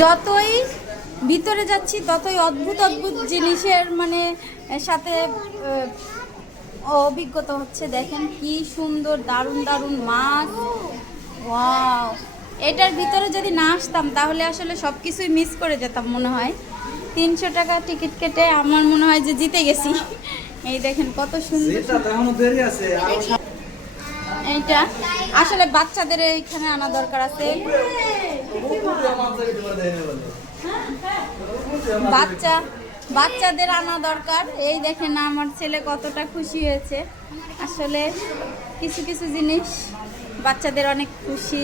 যতই ভিতরে যাচ্ছি ততই অদ্ভুত অদ্ভুত জিনিসের মানে সাথে অভিজ্ঞতা হচ্ছে। দেখেন কি সুন্দর দারুণ দারুণ মাছ। ওয়াও! এটার ভিতরে যদি না আসতাম তাহলে আসলে সব কিছুই মিস করে যেতাম মনে হয়। তিনশো টাকা টিকিট কেটে আমার মনে হয় যে জিতে গেছি। এই দেখেন কত সুন্দর। এখনও এইটা। আসলে বাচ্চাদের এইখানে আনা দরকার আছে। বাচ্চা বাচ্চাদের আনা দরকার। এই দেখেন আমার ছেলে কতটা খুশি হয়েছে। আসলে কিছু কিছু জিনিস বাচ্চাদের অনেক খুশি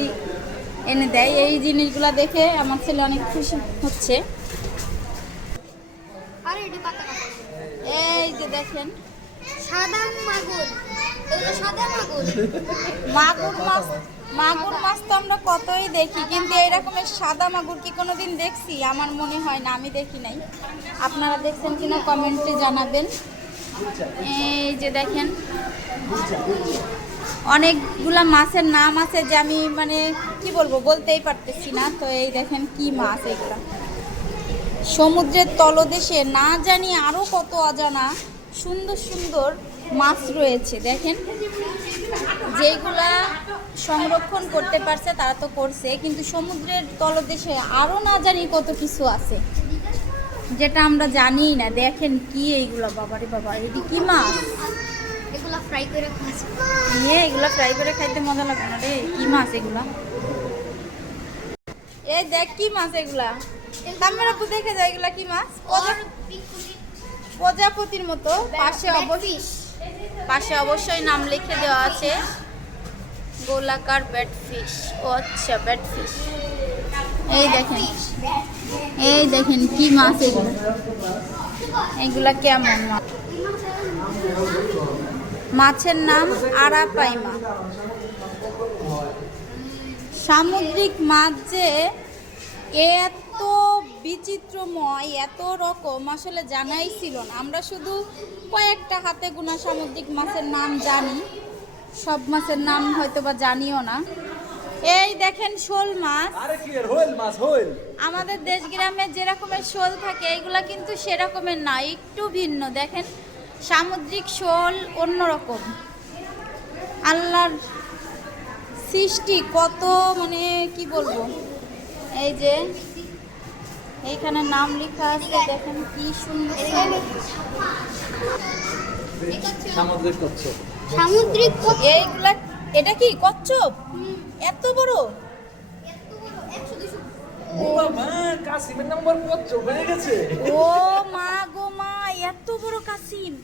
এনে দেয়। এই জিনিসগুলো দেখে আমার ছেলে অনেক খুশি হচ্ছে। এই যে দেখেন। সাদা মাগুর। মাগুর। মাছ মাগুর মাছ তো আমরা কতই দেখি, কিন্তু এই সাদা মাগুর কি কোনোদিন দেখছি? আমার মনে হয় না, আমি দেখি নাই। আপনারা দেখছেন কিনা কমেন্টে জানাবেন। এই যে দেখেন, অনেকগুলা মাছের নাম আছে যে আমি মানে কি বলব, বলতেই পারতেছি না। তো এই দেখেন কি মাছ এগুলা। সমুদ্রের তলদেশে না জানি আরও কত অজানা, সুন্দর সুন্দর মাছ রয়েছে দেখেন। যেগুলা সংরক্ষণ করতে পারছে তারা তো করছে কিন্তু সমুদ্রের তলদেশে আরও না জানি কত কিছু আছে। যেটা আমরা জানি না দেখেন কি এইগুলো বাবারে বাবা এটি কি মাছ? এগুলো ফ্রাই করে নিয়ে এগুলা ফ্রাই করে খাইতে মজা লাগে না রে কি মাছ এগুলা? এই দেখ কি মাছ এগুলা। আপু দেখে যায় এগুলা কি মাছ? প্রজাপতির মতো পাশে অবশ্যই পাশে অবশ্যই নাম লিখে দেওয়া আছে। গোলাকার ব্যাট ফিশ ও আচ্ছা ব্যাট ফিশ এই দেখেন। এই দেখেন কি মাছ এগুলো। এগুলা কেমন মাছ? মাছের নাম আরাপাইমা। সামুদ্রিক মাছ যে এত বিচিত্রময় এত রকম আসলে জানাই ছিল না। আমরা শুধু কয়েকটা হাতে গোনা সামুদ্রিক মাছের নাম জানি। সব মাছের নাম হয়তো বা জানিও না। এই দেখেন শোল মাছ। আমাদের দেশ গ্রামে যে রকমের শোল থাকে এইগুলা কিন্তু সেরকমের না একটু ভিন্ন। দেখেন সামুদ্রিক শোল অন্যরকম। আল্লাহর সৃষ্টি কত মানে কি বলব? এই যে এইখানে নাম লেখা আছে দেখেন কি সুন্দর সামুদ্রিক কচ্ছপ। সামুদ্রিক এইগুলা এটা কি কচ্ছপ? এত বড়? ও মা গো মা এত বড় কাসিম।